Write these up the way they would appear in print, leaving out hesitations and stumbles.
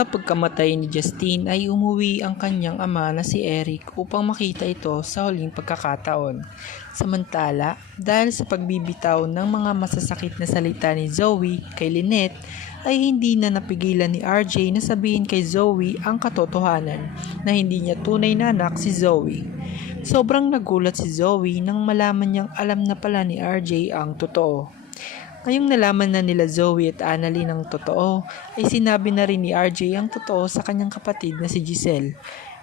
Sa pagkamatay ni Justine ay umuwi ang kanyang ama na si Eric upang makita ito sa huling pagkakataon. Samantala, dahil sa pagbibitaw ng mga masasakit na salita ni Zoe kay Lynette, ay hindi na napigilan ni RJ na sabihin kay Zoe ang katotohanan na hindi niya tunay na anak si Zoe. Sobrang nagulat si Zoe nang malaman niyang alam na pala ni RJ ang totoo. Ngayong nalaman na nila Zoe at Annalyn ang totoo, ay sinabi na rin ni RJ ang totoo sa kanyang kapatid na si Giselle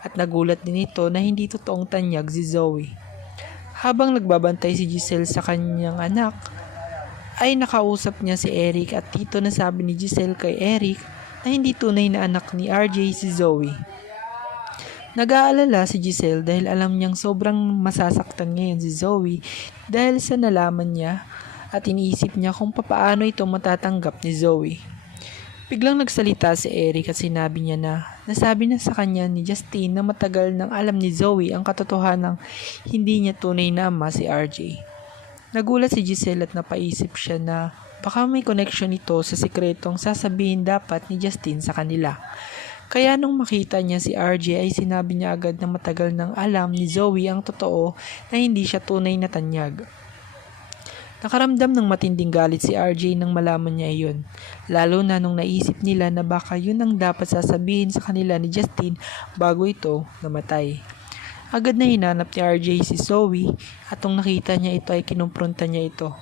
at nagulat din ito na hindi totoong tanyag si Zoe. Habang nagbabantay si Giselle sa kanyang anak, ay nakausap niya si Eric at dito nasabi ni Giselle kay Eric na hindi tunay na anak ni RJ si Zoe. Nag-aalala si Giselle dahil alam niyang sobrang masasaktan ngayon si Zoe dahil sa nalaman niya at iniisip niya kung papaano ito matatanggap ni Zoe. Biglang nagsalita si Eric at sinabi niya na nasabi na sa kanya ni Justine na matagal nang alam ni Zoe ang katotohanang hindi niya tunay na ama si RJ. Nagulat si Giselle at napaisip siya na baka may connection ito sa sikretong sasabihin dapat ni Justine sa kanila. Kaya nung makita niya si RJ ay sinabi niya agad na matagal nang alam ni Zoe ang totoo na hindi siya tunay na tanyag. Nakaramdam ng matinding galit si RJ nang malaman niya iyon, lalo na nung naisip nila na baka yun ang dapat sasabihin sa kanila ni Justine bago ito namatay. Agad na hinanap ni RJ si Zoe at nung nakita niya ito ay kinumpronta niya ito.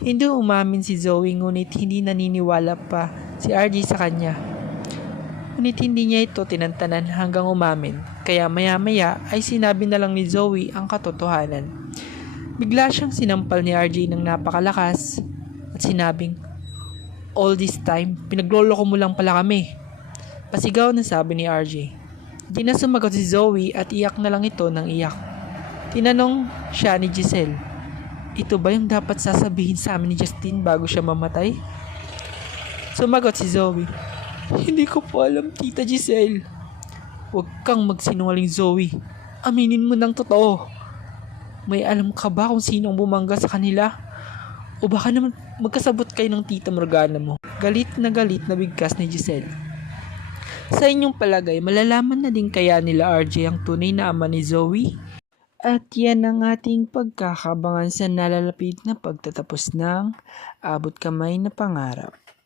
Hindi umamin si Zoe ngunit hindi naniniwala pa si RJ sa kanya. Ngunit hindi niya ito tinantanan hanggang umamin, kaya maya-maya ay sinabi na lang ni Zoe ang katotohanan. Bigla siyang sinampal ni RJ ng napakalakas at sinabing, "All this time, pinagloloko mo lang pala kami." Pasigaw na sabi ni RJ. Di na sumagot si Zoe at iyak na lang ito ng iyak. Tinanong siya ni Giselle, "Ito ba yung dapat sasabihin sa amin ni Justine bago siya mamatay?" Sumagot si Zoe, "Hindi ko po alam, Tita Giselle." "Huwag kang magsinungaling, Zoe. Aminin mo ng totoo. May alam ka ba kung sino ang bumangga sa kanila? O baka naman magkasabot kayo ng Tita Morgana mo?" Galit na bigkas ni Giselle. Sa inyong palagay, malalaman na din kaya nila RJ ang tunay na ama ni Zoe? At yan ang ating pagkakabangan sa nalalapit na pagtatapos ng Abot Kamay na Pangarap.